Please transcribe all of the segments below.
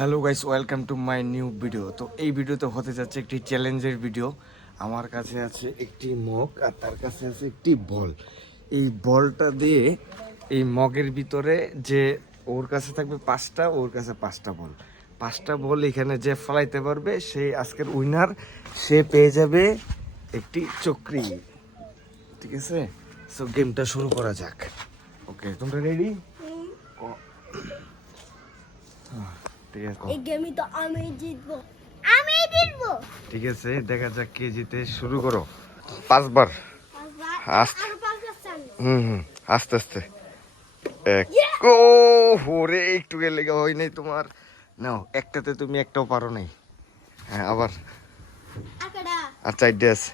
Hello guys, welcome to my new video. তো এই ভিডিওতে হতে যাচ্ছে একটি চ্যালেঞ্জের ভিডিও। আমার কাছে আছে একটি মগ আর তার কাছে আছে একটি বল। এই বলটা দিয়ে এই মগের ভিতরে যে ওর কাছে থাকবে 5টা, ওর কাছে 5টা বল। 5টা বল এখানে যে ফলাইতে পারবে সে আজকের উইনার। সে পেয়ে যাবে একটি চক্রি। ঠিক আছে, সো গেমটা শুরু করা যাক। ওকে, তোমরা রেডি? ঠিক আছে, এই গেমই তো আমি জিতবো, আমি জিতবো। ঠিক আছে, দেখা যাক কে জিতে। শুরু করো। 5বার। আস্তে। আর 5 চাল। আস্তে আস্তে। এক। ও ওরে, একটু গেলে হয় নাই তোমার। নাও, একটাতে তুমি একটাও পারো নাই। হ্যাঁ, আবার। আকাডা আর 4টে আছে।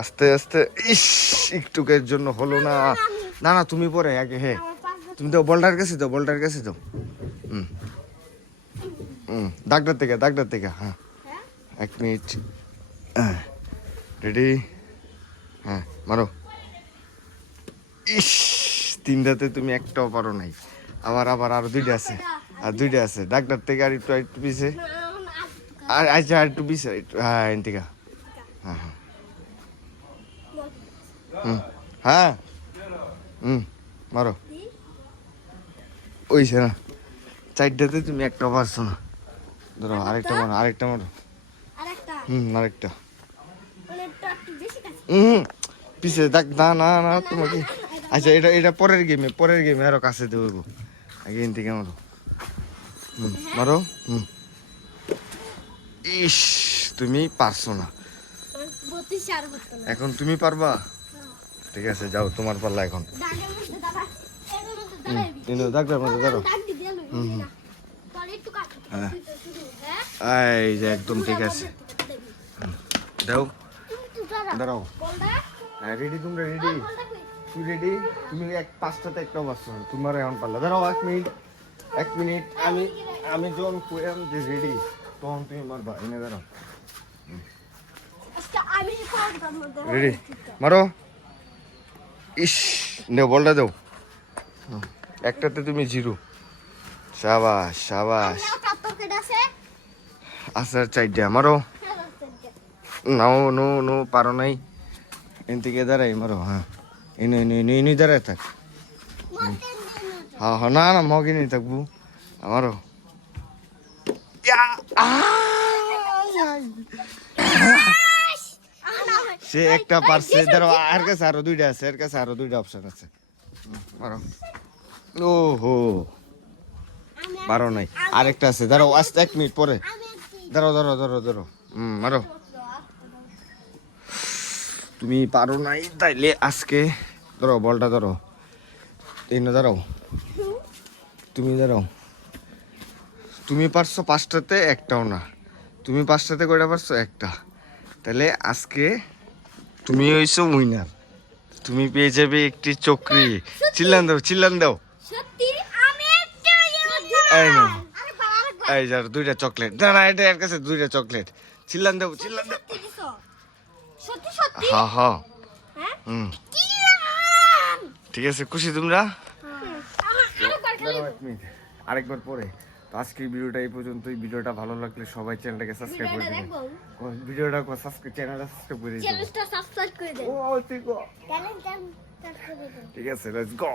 আস্তে আস্তে। ইস, একটুকের জন্য হলো না। না না, তুমি পরে আগে। হ্যাঁ, তুমি তো বলটার কাছে দাও, বলটার কাছে দাও। হুম দাগটার থেকে। হ্যাঁ, 1 মিনিট। রেডি? হ্যাঁ, মারো। ইস, 3টাতে তুমি একটাও পারো নাই। আবার আরো 2টা আছে। আর 2টা আছে। ডাক্তার থেকে আর একটু পিছে। আর আচ্ছা, আর একটু পিছে। হ্যাঁ, এনতিকা। হ্যাঁ হ্যাঁ। হ্যাঁ। মারো। ওইছে না, 4টাতে তুমি একটাও পারছো না। ধরো, আরেকটা মারো। আরেকটা আরেকটা। মানে একটু বেশি কাছে। পিছে দেখ। না না না, তোমাকে। আচ্ছা, এটা পরের গেমে আরো কাছে দেবো। আগে এন থেকে মারো। মারো। ইস, তুমি পারছো না। 32 আর হতো না। এখন তুমি পারবা? ঠিক আছে, যাও, তোমার পাল্লা এখন। দাগের মধ্যে দাঁড়া, এর মধ্যে দাঁড়াবি। ডাক্তার মধ্যে ধরো। দাগ দি দিলাম। তাহলে একটু কাট। হ্যাঁ, শুরু, হ্যাঁ। এই যে একদম ঠিক আছে। দাও, একটু দাঁড়া। দাঁড়াও। বলদা, হ্যাঁ, রেডি? তোমরা রেডি? বলদা কই? তুই রেডি? তুমি 5টাতে একটাও পারছো না। তোমার এখন পাল্লা। দাঁড়াও 1 মিনিট। আমি যখন কইলাম যে রেডি, তখন তুমি মারবা। এনে দাঁড়াও। আজকে আমি পারতাম না। রেডি? মারো। ইস, নেও, বলটা দাও। একটাতে তুমি 0। শাবাশ শাবাশ। আচ্ছা, 4টে মারো। নাও, নো পারো নাই। এন থেকে দাঁড়াই মারো। হ্যাঁ, এনে দাঁড়ায় থাক। হ্যাঁ হ্যাঁ, না মগিনি থাকবো। আমারও। সে একটা পারছে। ধরো, আর কাছে আরো 2টা আছে। এর কাছে আরো 2টা অপশন আছে। মারো। ও হো, পারো নাই। আরেকটা আছে। ধরো, আস্তে 1 মিনিট পরে। ধরো। মারো। তুমি পারো নাই তাইলে আজকে। ধরো, বলটা ধরো। দাঁড়াও। তুমি দাঁড়াও। তুমি পারছো 5টাতে একটাও না। তুমি 5টাতে কয়টা পারছো? একটা। তাহলে আজকে তুমি হইছো উইনার। তুমি পেয়ে যাবে একটি চক্রি। চিল্লান দাও। সত্যি আমি একটা এই না, এই যার 2টা চকলেট। না, এটা এর কাছে 2টা চকলেট। চিল্লান দাও। সত্যি হ্যাঁ হ্যাঁ। হ্যাঁ। কি রাম! ঠিক আছে, খুশি তোমরা? আরো কর খেলি। দাঁড়াও 1 মিনিট, আরেকবার পরে। তো আজকের ভিডিওটা এই পর্যন্তই। ভিডিওটা ভালো লাগলে সবাই চ্যানেলটাকে সাবস্ক্রাইব করে দেবেন। চ্যানেলটা সাবস্ক্রাইব করে দিবেন। চ্যানেলটা সাবস্ক্রাইব করে দেন। ও ঠিক আছে, লেটস গো।